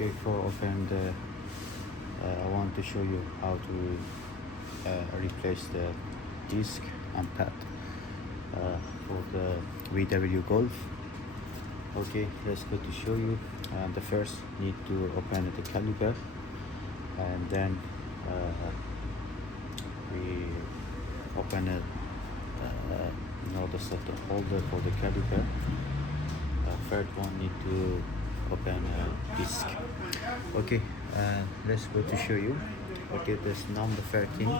Okay, for open the I want to show you how to replace the disc and pad for the VW Golf. Okay, let's go to show you. The first need to open the caliper, and then we open it. Notice that the holder for the caliper. Third one need to open a disc. Okay, let's go to show you. Okay, this number 13,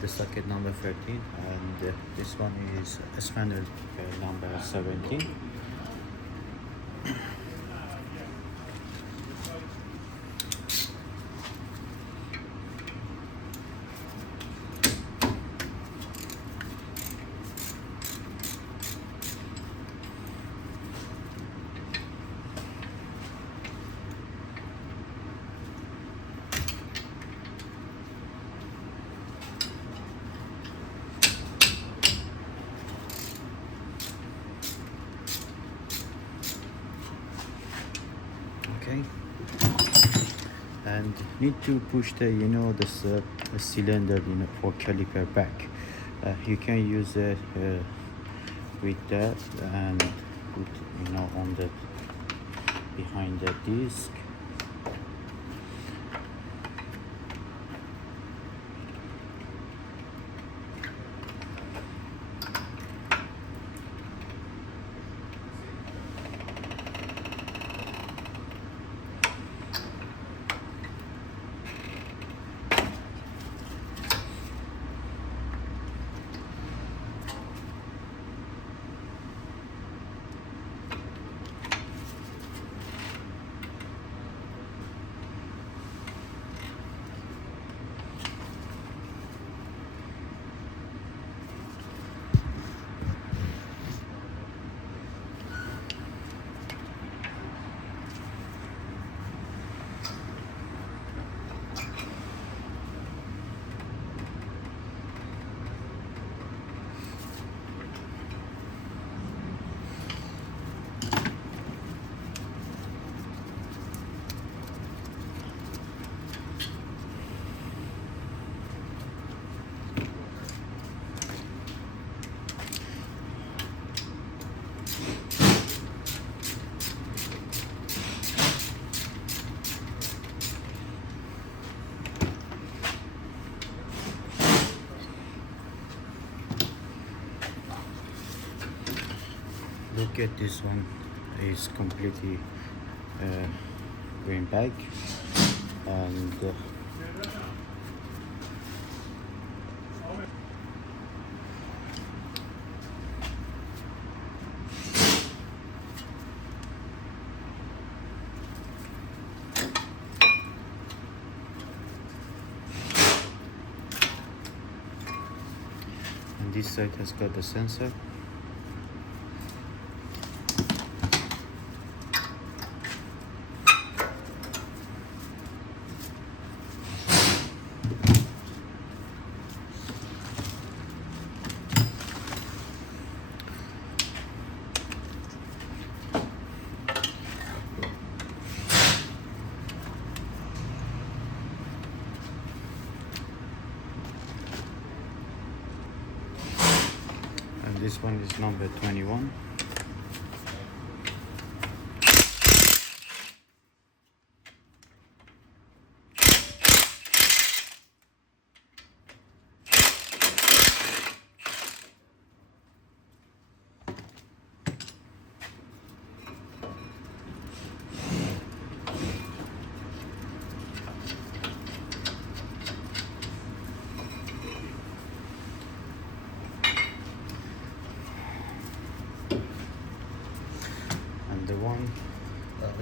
the socket number 13, and this one is a spanner number 17. Okay, and need to push the this cylinder for caliper back. You can use it with that and put on the behind the disc. Look at this one, is completely going back, and this side has got the sensor. And this one is number 21. The one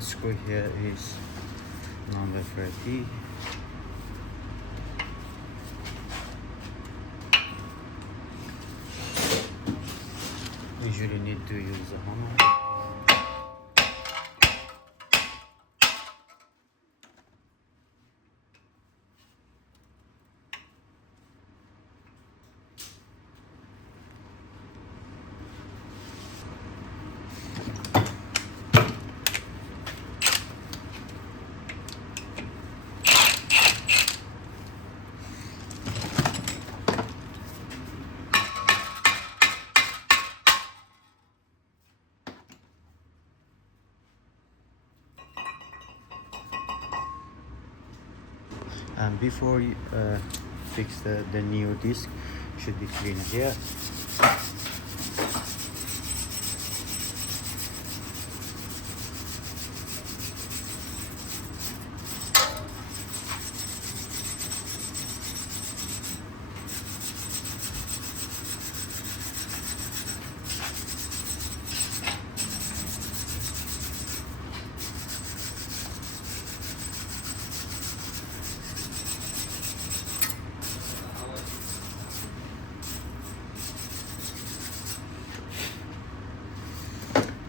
screw here is number 30. Usually need to use a hammer. And before you fix the new disc, should be clean here.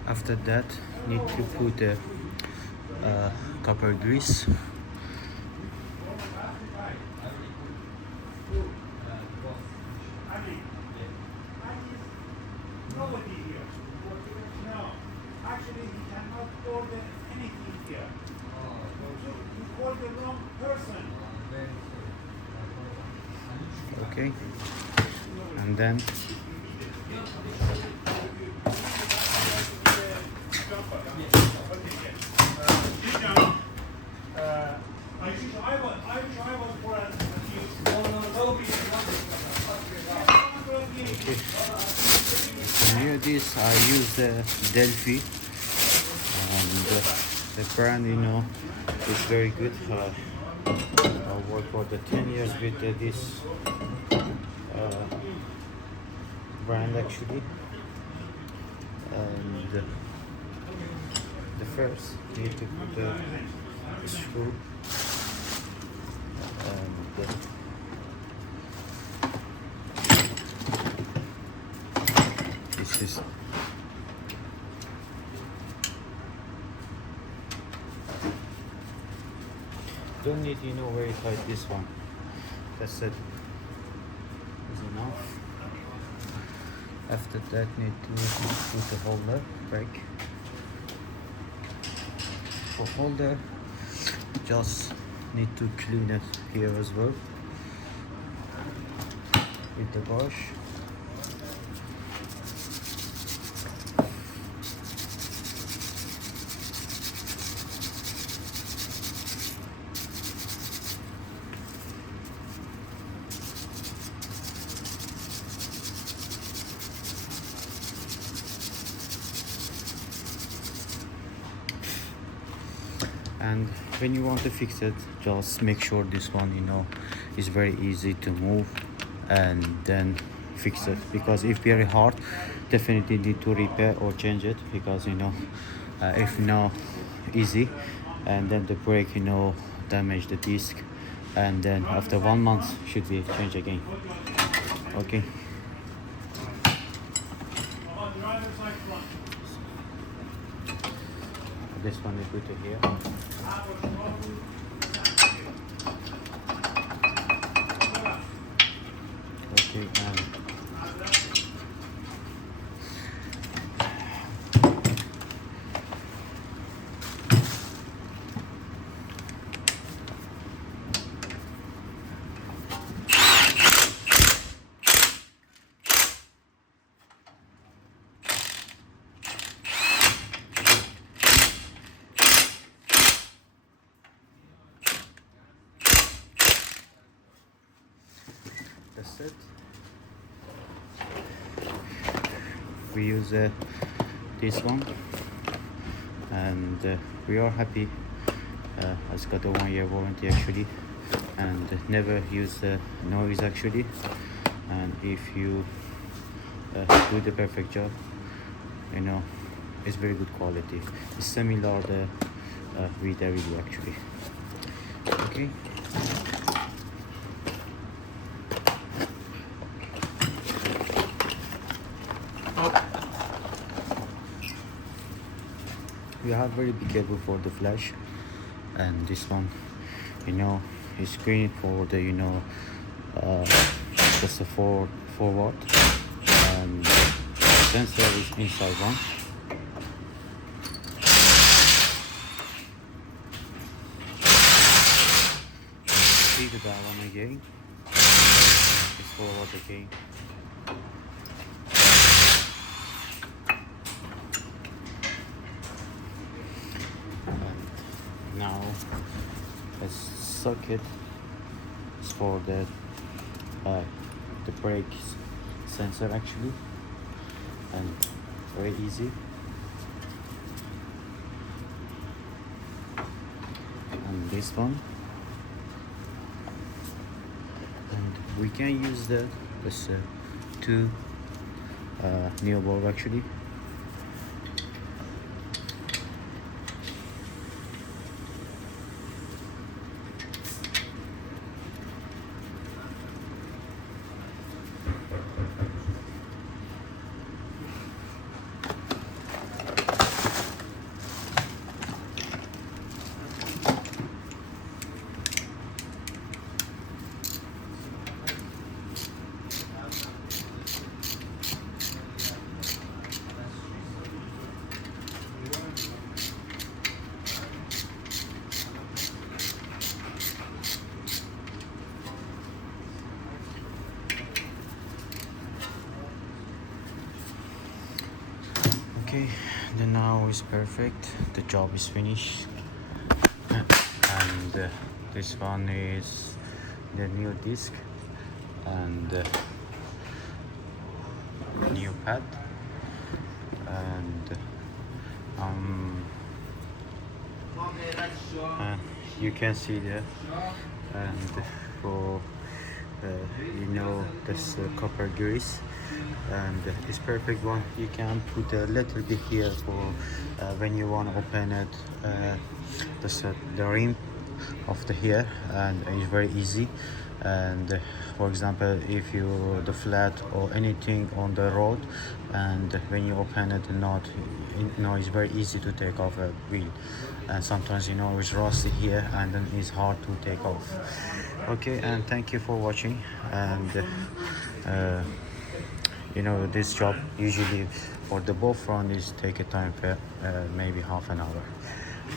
After that, need to put the copper grease. Nobody here. No. Actually, he cannot order anything here. You called the wrong person. Okay, and then okay. To near this, I use the Delphi, and the brand, is very good. I worked for the 10 years with this brand actually. And the first need to put the screw, and this is don't need very tight. This one, that's it, is enough. After that, need to put the holder brake. For holder, just need to clean it here as well with the brush. And when you want to fix it, just make sure this one is very easy to move, and then fix it, because if very hard, definitely need to repair or change it, because if not easy, and then the brake damage the disc, and then after 1 month should be changed again. Okay, this one is put here. Okay, and that's it. We use this one, and we are happy. It's got a 1-year warranty actually, and never use noise actually. And if you do the perfect job, it's very good quality. It's similar the VW actually. Okay. We have very big cable for the flash, and this one is green for the just a 4 watt, and sensor is inside one. See that one again, it's 4 watt again. Now let's socket for uh, the brake sensor actually, and very easy. And this one, and we can use this two neo bulb actually. Okay, the now is perfect, the job is finished. And this one is the new disc and new pad, and you can see there, and for you know this copper grease, and it's perfect one. You can put a little bit here for when you want to open it, the rim of the here, and it's very easy. And for example, if you the flat or anything on the road, and when you open it, it's very easy to take off a wheel, and sometimes it's rusty here and then it's hard to take off. Okay, and thank you for watching. And this job usually for the both front is take a time for maybe half an hour.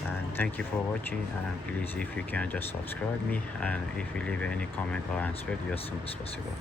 And thank you for watching, and please, if you can, just subscribe me, and if you leave any comment, I'll answer it as soon as possible.